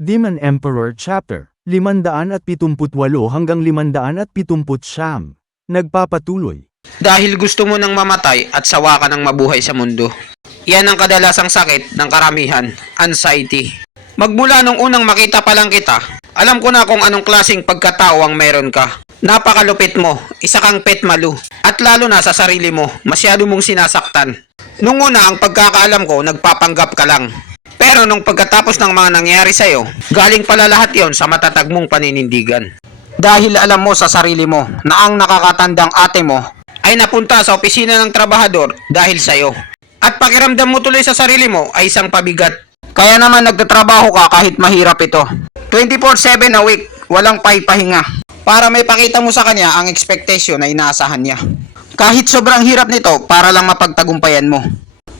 Demon Emperor Chapter 578 hanggang 579. Nagpapatuloy. Dahil gusto mo nang mamatay at sawa ka nang mabuhay sa mundo. Yan ang kadalasang sakit ng karamihan, anxiety. Magmula nung unang makita pa lang kita, alam ko na kung anong klaseng pagkatao ang meron ka. Napakalupit mo, isa kang petmalu, at lalo na sa sarili mo, masyado mong sinasaktan. Nung una ang pagkakaalam ko, nagpapanggap ka lang. Pero nung pagkatapos ng mga nangyari sa'yo, galing pala lahat yon sa matatag mong paninindigan. Dahil alam mo sa sarili mo na ang nakakatandang ate mo ay napunta sa opisina ng trabahador dahil sa'yo. At pakiramdam mo tuloy sa sarili mo ay isang pabigat. Kaya naman nagtatrabaho ka kahit mahirap ito. 24/7 a week, walang pahipahinga. Para may pakita mo sa kanya ang expectation na inaasahan niya. Kahit sobrang hirap nito para lang mapagtagumpayan mo.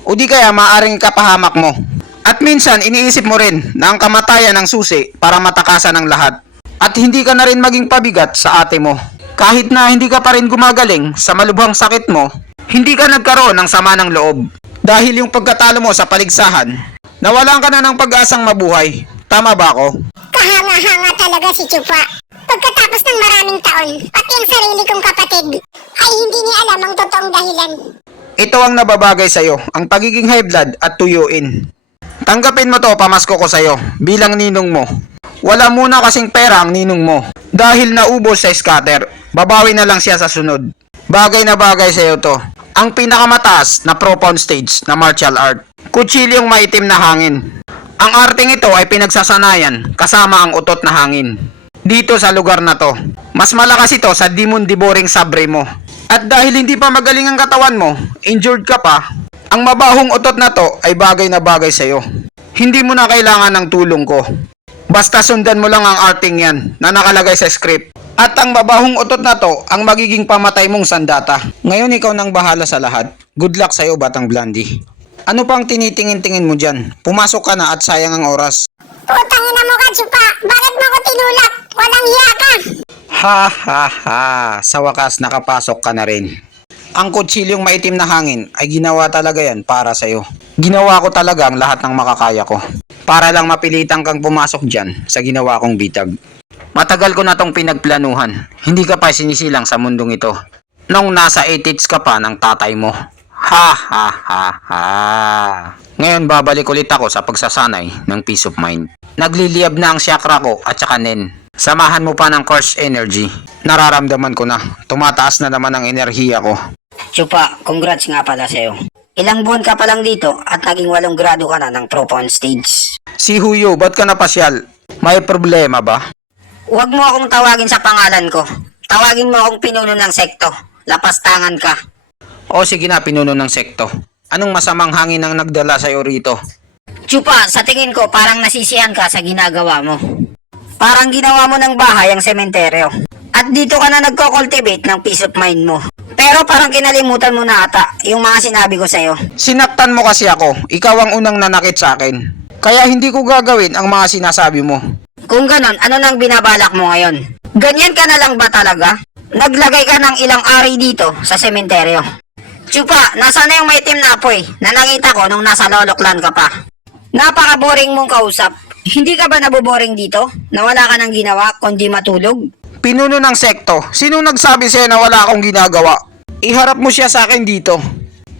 O di kaya maaring kapahamak mo. At minsan iniisip mo rin na ang kamatayan ng susi para matakasan ang lahat. At hindi ka na rin maging pabigat sa ate mo. Kahit na hindi ka pa rin gumagaling sa malubhang sakit mo, hindi ka nagkaroon ng sama ng loob. Dahil yung pagkatalo mo sa paligsahan, nawalan ka na ng pag-asang mabuhay. Tama ba ako? Kahanga-hanga talaga si Chupa. Pagkatapos ng maraming taon, pati ang sarili kong kapatid ay hindi niya alam ang totoong dahilan. Ito ang nababagay sa'yo, ang pagiging high blood at tuyuin. Tanggapin mo to, pamasko ko sa'yo, bilang ninong mo. Wala muna kasing pera ang ninong mo. Dahil naubos sa scatter, babawi na lang siya sa sunod. Bagay na bagay sa'yo to. Ang pinakamataas na profound stage na martial art. Kutsilyong maitim na hangin. Ang arting ito ay pinagsasanayan kasama ang utot na hangin. Dito sa lugar na to. Mas malakas ito sa demon devouring sabre mo. At dahil hindi pa magaling ang katawan mo, injured ka pa, ang mabahong utot na to ay bagay na bagay sa'yo. Hindi mo na kailangan ng tulong ko. Basta sundan mo lang ang arting yan na nakalagay sa script. At ang mabahong utot na to ang magiging pamatay mong sandata. Ngayon ikaw nang bahala sa lahat. Good luck sa'yo, Batang Blondie. Ano pang tinitingin-tingin mo dyan? Pumasok ka na at sayang ang oras. Putang ina mo ka, Chupa! Bakit mo ko tinulak? Walang hiya ka! Ha ha ha, sa wakas nakapasok ka na rin. Ang kutsilyong maitim na hangin ay ginawa talaga yan para sa'yo. Ginawa ko talaga ang lahat ng makakaya ko. Para lang mapilitan kang pumasok dyan sa ginawa kong bitag. Matagal ko na tong pinagplanuhan. Hindi ka pa sinisilang sa mundong ito. Nung nasa 80s ka pa ng tatay mo. Ha ha ha ha. Ngayon babalik ulit ako sa pagsasanay ng peace of mind. Nagliliyab na ang chakra ko at saka nen. Samahan mo pa ng course energy. Nararamdaman ko na. Tumataas na naman ang enerhiya ko. Chupa, congrats nga pala sa'yo. Ilang buwan ka pa lang dito at naging 8 grado ka na ng profound stage. Si Huyo, ba't ka napasyal? May problema ba? Huwag mo akong tawagin sa pangalan ko. Tawagin mo akong pinuno ng sekto. Lapastangan ka. O sige na, pinuno ng sekto. Anong masamang hangin ang nagdala sa'yo rito? Chupa, sa tingin ko parang nasisihan ka sa ginagawa mo. Parang ginawa mo ng bahay ang sementeryo. At dito ka na nagko-cultivate ng peace of mind mo. Pero parang kinalimutan mo na ata yung mga sinabi ko sa'yo. Sinaktan mo kasi ako. Ikaw ang unang nanakit sa akin. Kaya hindi ko gagawin ang mga sinasabi mo. Kung ganon, ano nang binabalak mo ngayon? Ganyan ka na lang ba talaga? Naglagay ka ng ilang ari dito sa sementeryo. Chupa, nasa na yung maitim na apoy na nakita ko nung nasa Loloklan ka pa? Napaka-boring mong kausap. Hindi ka ba naboboring dito? Na wala ka nang ginawa kundi matulog? Pinuno ng sekto. Sinong nagsabi sa'yo na wala akong ginagawa? Iharap mo siya sa akin dito.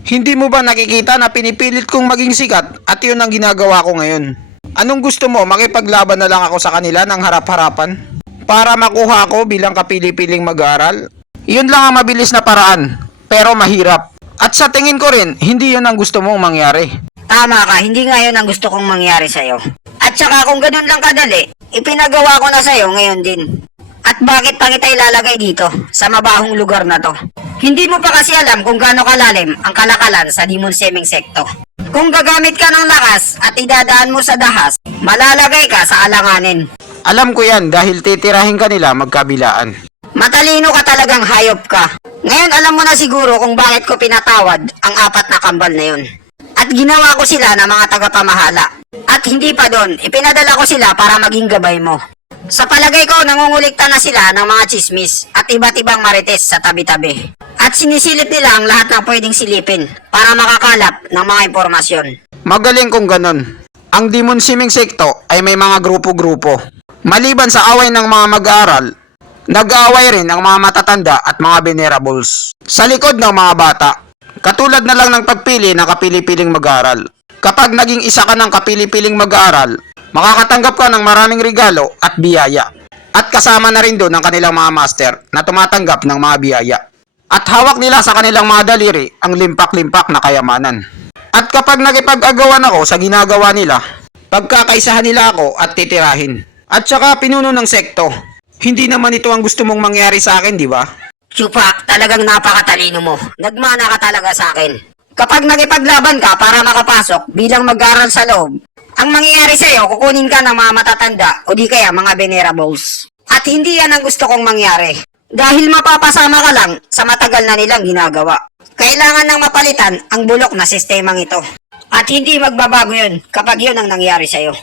Hindi mo ba nakikita na pinipilit kong maging sikat at yun ang ginagawa ko ngayon? Anong gusto mo? Makipaglaban na lang ako sa kanila ng harap-harapan? Para makuha ako bilang kapili-piling mag-aaral? Yun lang ang mabilis na paraan, pero mahirap. At sa tingin ko rin, hindi yun ang gusto mong mangyari. Tama ka, hindi nga yun ang gusto kong mangyari sa'yo. At saka kung ganun lang kadali, ipinagawa ko na sa'yo ngayon din. At bakit pa kita ilalagay dito, sa mabahong lugar na to? Hindi mo pa kasi alam kung gaano kalalim ang kalakalan sa Demon Semeng Sekto. Kung gagamit ka ng lakas at idadaan mo sa dahas, malalagay ka sa alanganin. Alam ko yan dahil titirahin ka nila magkabilaan. Matalino ka talagang hayop ka. Ngayon alam mo na siguro kung bakit ko pinatawad ang 4 na kambal na yun. At ginawa ko sila na mga tagapamahala. At hindi pa doon, ipinadala ko sila para maging gabay mo. Sa palagay ko, nangungulikta na sila ng mga chismis at iba't ibang marites sa tabi-tabi. At sinisilip nila ang lahat ng pwedeng silipin para makakalap ng mga impormasyon. Magaling kung ganon. Ang Demon Siming Sekto ay may mga grupo-grupo. Maliban sa away ng mga mag-aaral, nag-aaway rin ang mga matatanda at mga venerables. Sa likod ng mga bata, katulad na lang ng pagpili ng kapili-piling mag-aaral. Kapag naging isa ka ng kapili-piling mag-aaral, makakatanggap ka ng maraming regalo at biyaya. At kasama na rin doon ang kanilang mga master na tumatanggap ng mga biyaya. At hawak nila sa kanilang mga daliri ang limpak-limpak na kayamanan. At kapag nakipag-agawan ako sa ginagawa nila, pagkakaisahan nila ako at titirahin. At saka pinuno ng sekto. Hindi naman ito ang gusto mong mangyari sa akin, di ba? Chupa, talagang napakatalino mo. Nagmana ka talaga sa akin. Kapag nakipaglaban ka para makapasok bilang mag-aral sa loob, ang mangyayari sa'yo, kukunin ka ng mga matatanda o di kaya mga venerables. At hindi yan ang gusto kong mangyari. Dahil mapapasama ka lang sa matagal na nilang ginagawa. Kailangan nang mapalitan ang bulok na sistemang ito. At hindi magbabago yun kapag yun ang nangyari sa'yo.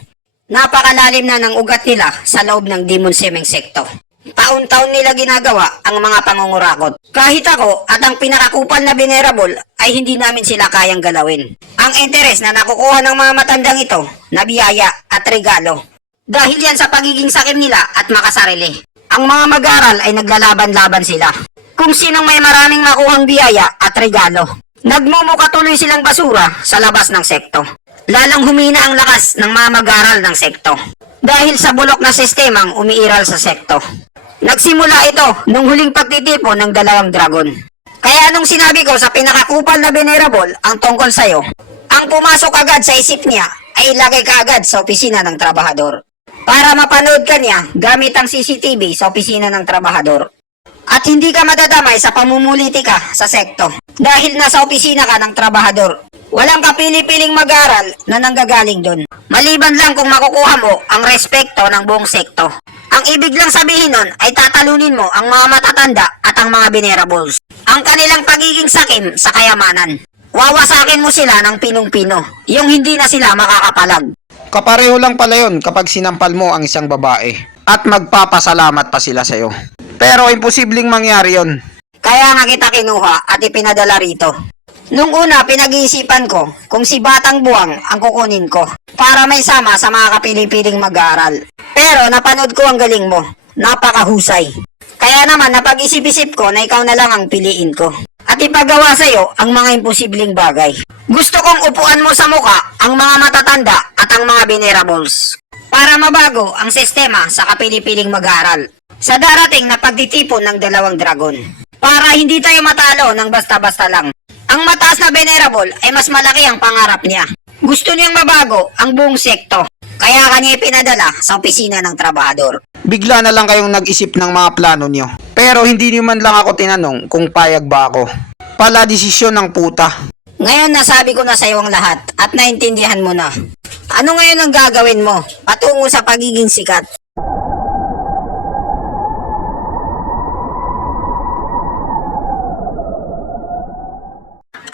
Napakalalim na ng ugat nila sa loob ng Demon Siming Sekto. Taon-taon nila ginagawa ang mga pangungurakot. Kahit ako at ang pinakakupal na venerable ay hindi namin sila kayang galawin. Ang interes na nakukuha ng mga matandang ito na biyaya at regalo. Dahil yan sa pagiging sakim nila at makasarili. Ang mga mag-aral ay naglalaban-laban sila. Kung sinong may maraming makuhang biyaya at regalo. Nagmumuka tuloy silang basura sa labas ng sekto. Lalong humina ang lakas ng mga mag-aral ng sekto. Dahil sa bulok na sistemang umiiral sa sekto. Nagsimula ito nung huling pagtitipon ng 2 dragon. Kaya nung sinabi ko sa pinakakupal na venerable ang tungkol sa'yo, ang pumasok agad sa isip niya ay ilagay ka agad sa opisina ng trabahador. Para mapanood ka niya gamit ang CCTV sa opisina ng trabahador. At hindi ka madadamay sa pamumulitika sa sekto dahil nasa opisina ka ng trabahador. Walang kapili-piling mag-aral na nanggagaling doon. Maliban lang kung makukuha mo ang respekto ng buong sekto. Ang ibig lang sabihin nun ay tatalunin mo ang mga matatanda at ang mga venerables. Ang kanilang pagiging sakim sa kayamanan. Wawasakin mo sila ng pinong-pino, yung hindi na sila makakapalag. Kapareho lang pala yun kapag sinampal mo ang isang babae. At magpapasalamat pa sila sa'yo. Pero imposibleng mangyari yon. Kaya nga kita kinuha at ipinadala rito. Nung una, pinag-iisipan ko kung si Batang Buwang ang kukunin ko para may sama sa mga kapili-piling mag-aaral. Pero napanood ko ang galing mo. Napakahusay. Kaya naman napag-isip-isip ko na ikaw na lang ang piliin ko. At ipagawa sa'yo ang mga imposibleng bagay. Gusto kong upuan mo sa muka ang mga matatanda at ang mga venerables. Para mabago ang sistema sa kapili-piling mag-aaral. Sa darating na pagtitipon ng 2 dragon. Para hindi tayo matalo ng basta-basta lang. Ang mataas na venerable ay mas malaki ang pangarap niya. Gusto niyang mabago ang buong sekto. Kaya kanya ipinadala sa opisina ng trabahador. Bigla na lang kayong nag-isip ng mga plano nyo. Pero hindi niyo man lang ako tinanong kung payag ba ako. Pala desisyon ng puta. Ngayon nasabi ko na sa iyo ang lahat at naintindihan mo na. Ano ngayon ang gagawin mo patungo sa pagiging sikat?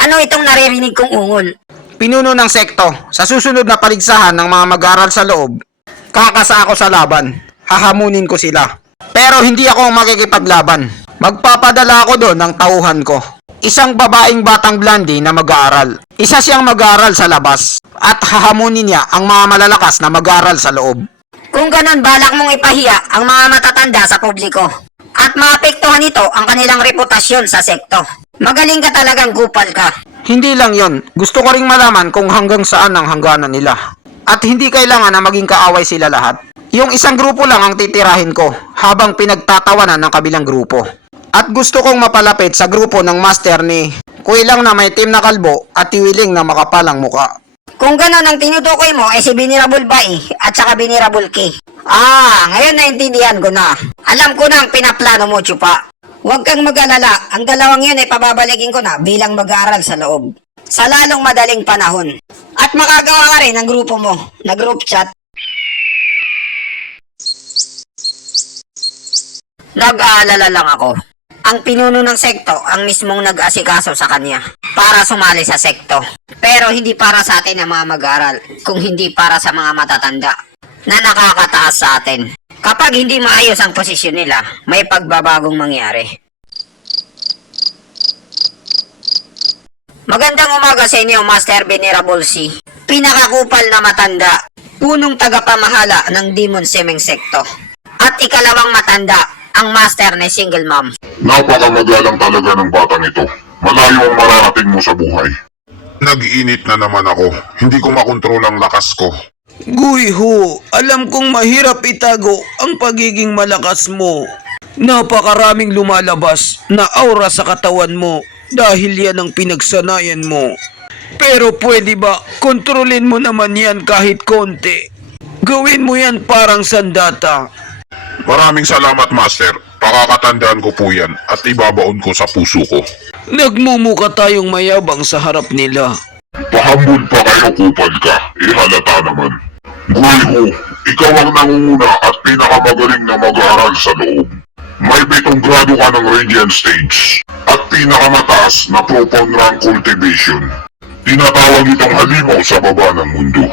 Ano itong naririnig kong ungol? Pinuno ng sekto, sa susunod na paligsahan ng mga mag-aral sa loob, kakasa ako sa laban. Hahamunin ko sila. Pero hindi ako makikipaglaban. Magpapadala ako doon ng tauhan ko. Isang babaeng batang blondie na mag-aaral. Isa siyang mag-aaral sa labas. At hahamunin niya ang mga malalakas na mag-aaral sa loob. Kung ganon, balak mong ipahiya ang mga matatanda sa publiko. At maapektuhan nito ang kanilang reputasyon sa sekto. Magaling ka talagang kupal ka. Hindi lang yon. Gusto ko ring malaman kung hanggang saan ang hangganan nila. At hindi kailangan na maging kaaway sila lahat. Yung isang grupo lang ang titirahin ko habang pinagtatawanan ng kabilang grupo. At gusto kong mapalapit sa grupo ng master ni Kuilang na may team na kalbo at tiwiling na makapalang muka. Kung ganon ang tinutukoy mo ay si Venerable Bai at saka Venerable Ki. Ngayon naintindihan ko na. Alam ko na ang pinaplano mo, Chupa. Huwag kang mag-alala, ang 2 yun ay pababalikin ko na bilang mag-aaral sa loob. Sa lalong madaling panahon. At makagawa ka rin ng grupo mo, na group chat. Nag-aalala lang ako. Ang pinuno ng sekto ang mismong nag-asikaso sa kanya para sumali sa sekto. Pero hindi para sa atin ang mga mag-aaral, kung hindi para sa mga matatanda na nakakataas sa atin. Kapag hindi maayos ang posisyon nila, may pagbabagong mangyari. Magandang umaga sa inyo, Master Venerable C. pinakakupal na matanda, punong tagapamahala ng Demon Semeng Sekto. At ikalawang matanda, ang master ni Single Mom. Napakamagalang talaga ng batang ito. Malayo ang mararating mo sa buhay. Nag-iinit na naman ako. Hindi ko makontrol ang lakas ko. Guiho, alam kong mahirap itago ang pagiging malakas mo. Napakaraming lumalabas na aura sa katawan mo dahil yan ang pinagsanayan mo. Pero pwede ba kontrolin mo naman yan kahit konti? Gawin mo yan parang sandata. Maraming salamat, Master. Pakakatandaan ko po yan at ibabaon ko sa puso ko. Nagmumuka tayong mayabang sa harap nila. Pahambol pa kayo, kupal ka. Halata naman. Guiho, ikaw ang nangunguna at pinakamagaling na mag-aaral sa loob. May 7 grado ka ng Radiant Stage at pinakamataas na Profound Rank Cultivation. Tinatawag itong halimaw sa baba ng mundo.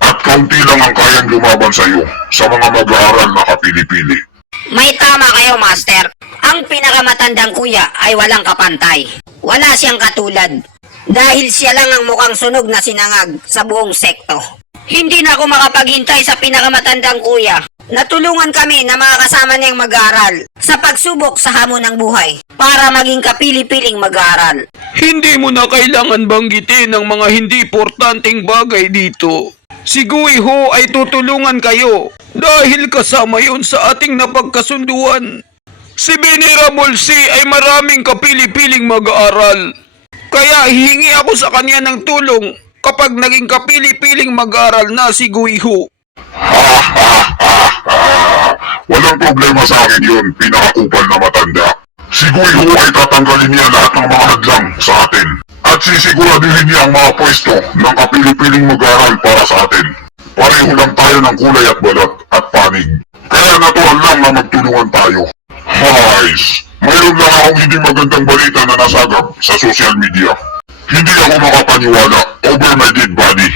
At kaunti lang ang kayang lumaban sa iyo sa mga mag-aaral na kapili-pili. May tama kayo, Master. Ang pinakamatandang kuya ay walang kapantay. Wala siyang katulad. Dahil siya lang ang mukhang sunog na sinangag sa buong sekto. Hindi na ako makapaghintay sa pinakamatandang kuya. Natulungan kami na mga kasama niyang mag-aaral sa pagsubok sa hamon ng buhay para maging kapili-piling mag-aaral. Hindi mo na kailangan banggitin ang mga hindi importanteng bagay dito. Si Guiho ay tutulungan kayo dahil kasama yun sa ating napagkasunduan. Si Venerable C ay maraming kapili-piling mag-aaral. Kaya hihingi ako sa kanya ng tulong kapag naging kapili-piling mag-aaral na si Guiho. Walang problema sa akin yun, pinakakupal na matanda. Si Guiho ay tatanggalin niya lahat ng mga hadlang sa atin. At sisiguraduhin niya ang mga pwesto ng kapili-piling mag-aaral para sa atin. Pareho lang tayo ng kulay at balat at panig. Kaya natural lang na magtulungan tayo. Guys, mayroon lang akong hindi magandang balita na nasagap sa social media. Hindi ako makapaniwala over my dead body.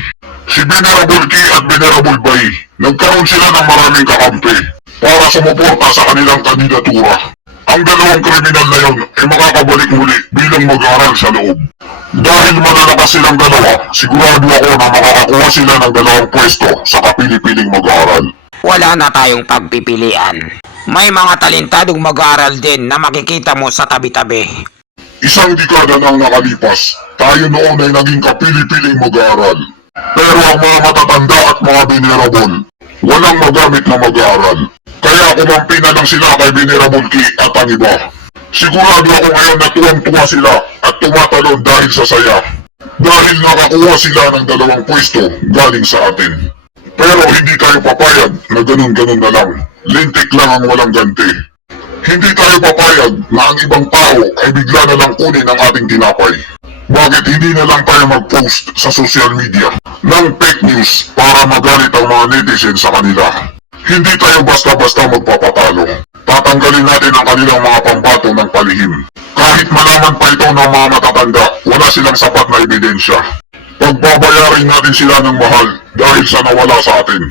Si Venerable Key at Venerable Bay, nagkaroon sila ng maraming kakampi para sumuporta sa kanilang kandidatura. Ang dalawang kriminal na yon ay makakabalik muli bilang mag-aaral sa loob. Dahil malalakas silang dalawa, sigurado ako na makakakuha sila ng 2 pwesto sa kapili-piling mag-aaral. Wala na tayong pagpipilian. May mga talentadong mag-aaral din na makikita mo sa tabi-tabi. Isang dekada nang nakalipas, tayo noon ay naging kapili-piling mag-aaral. Pero ang mga matatanda at mga venerable, walang magamit na mag-aaral. Kaya kumampi na lang sila kay Venerable Key at ang iba. Sigurado ako ngayon na tuwang-tuwa sila at tumatalon dahil sa saya. Dahil nakakuha sila ng 2 pwesto galing sa atin. Pero hindi tayo papayag na ganun-ganun na lang. Lintik lang ang walang ganti. Hindi tayo papayag na ang ibang tao ay bigla na lang kunin ang ating tinapay. Bakit hindi na lang tayo mag-post sa social media ng fake news para magalit ang mga netizen sa kanila? Hindi tayo basta-basta magpapatalo. Tatanggalin natin ang kanilang mga pambato ng palihim. Kahit malaman pa ito ng mga matatanda, wala silang sapat na ebidensya. Pagbabayarin natin sila ng mahal dahil sa nawala sa atin.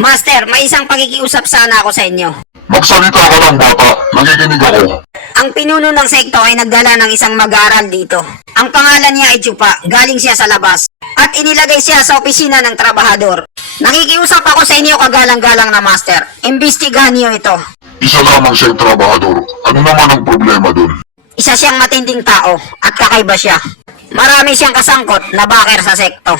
Master, may isang pakikiusap sana ako sa inyo. Magsalita ka lang, bata. Nakikinig ako. Ang pinuno ng sekto ay nagdala ng isang mag-aaral dito. Ang pangalan niya ay Chupa, galing siya sa labas. At inilagay siya sa opisina ng trabahador. Nakikiusap ako sa inyo kagalang-galang na master. Imbestigahan niyo ito. Isa lamang siyang trabahador. Ano naman ang problema dun? Isa siyang matinding tao at kakaiba siya. Marami siyang kasangkot na baker sa sekto.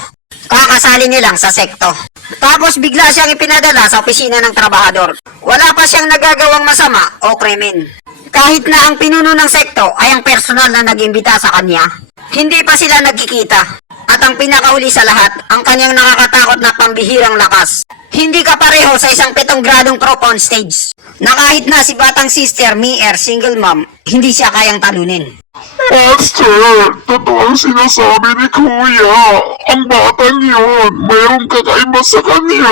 Kakasali nilang sa sekto. Tapos bigla siyang ipinadala sa opisina ng trabahador. Wala pa siyang nagagawang masama o krimen. Kahit na ang pinuno ng sekto ay ang personal na nag-imbita sa kanya, hindi pa sila nagkikita. At ang pinakauli sa lahat, ang kanyang nakakatakot na pambihirang lakas. Hindi kapareho sa isang 7 gradong profound stage. Na kahit na si batang sister, Mier, single mom, hindi siya kayang talunin. Master, totoo ang sinasabi ni Kuya. Ang batang yun, mayroong kakaiba sa kanya.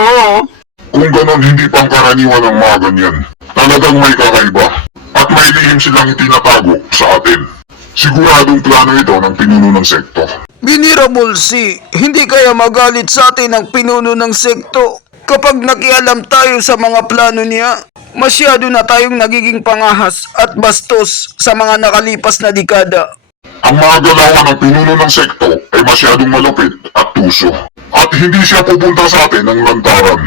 Kung ganon, hindi pangkaraniwan ang mga ganyan. Talagang may kakaiba. At may lihim silang itinatago sa atin. Siguradong plano ito ng pinuno ng sekto. Venerable C, hindi kaya magalit sa atin ang pinuno ng sekto kapag nakialam tayo sa mga plano niya? Masyado na tayong nagiging pangahas at bastos sa mga nakalipas na dekada. Ang mga galawan ng pinuno ng sekto ay masyadong malupit at tuso. At hindi siya pupunta sa atin ng lantaran.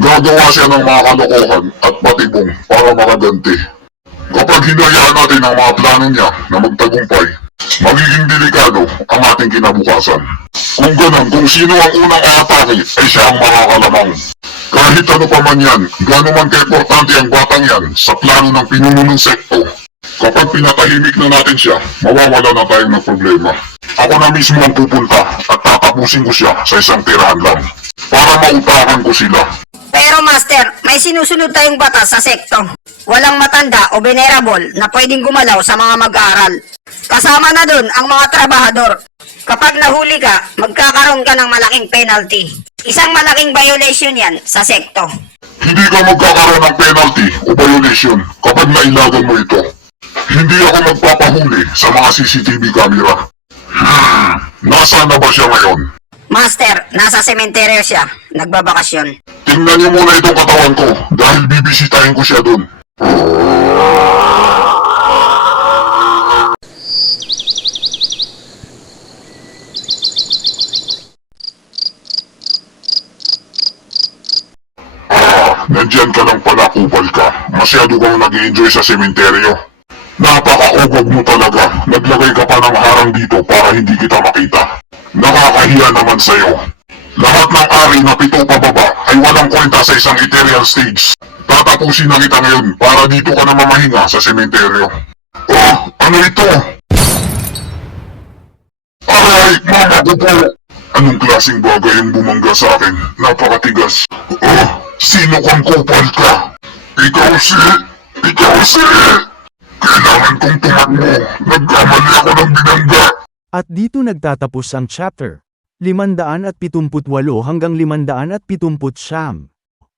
Gagawa siya ng mga kalokohan at patibong para makaganti. Kapag hinayaan natin ang mga plano niya na magtagumpay, magiging delikado ang ating kinabukasan. Kung ganon, kung sino ang unang aatake ay siya ang makakalamang. Kahit ano pa man yan, gano'n man kaimportante ang batang yan sa plano ng pinuno ng sekto. Kapag pinatahimik na natin siya, mawawala na tayong ng problema. Ako na mismo ang pupunta at tatapusin ko siya sa isang tirahan lang para mautakan ko sila. Pero Master, may sinusunod tayong batas sa sekto. Walang matanda o venerable na pwedeng gumalaw sa mga mag-aaral. Kasama na dun ang mga trabahador. Kapag nahuli ka, magkakaroon ka ng malaking penalty. Isang malaking violation yan sa sekto. Hindi ka magkakaroon ng penalty o violation kapag nailagan mo ito. Hindi ako magpapahuli sa mga CCTV camera. Nasaan na ba siya ngayon? Master, nasa sementeryo siya. Nagbabakasyon. Tingnan niyo muna itong katawan ko dahil bibisitahin ko siya dun. Nandyan ka lang pala, kupal ka. Masyado kang nag-i-enjoy sa sementeryo. Napaka-ugog mo talaga. Naglagay ka pa ng harang dito para hindi kita makita. Nakakahiya naman sa'yo. Lahat ng ari na 7 pababa ay walang kwenta sa isang ethereal stage. Tatapusin na kita ngayon para dito ka na mamahinga sa sementeryo. Oh, ano ito? Aray, mama ko po! Anong klaseng bagay ang bumangga sa akin? Napakatigas. Oh, sino kang kupal ka? Ikaw si... Kailangan kong tumakbo. Nagkamali ako ng binangga. At dito nagtatapos ang chapter 578 hanggang 579.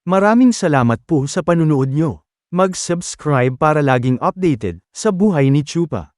Maraming salamat po sa panunood nyo. Mag-subscribe para laging updated sa buhay ni Chupa.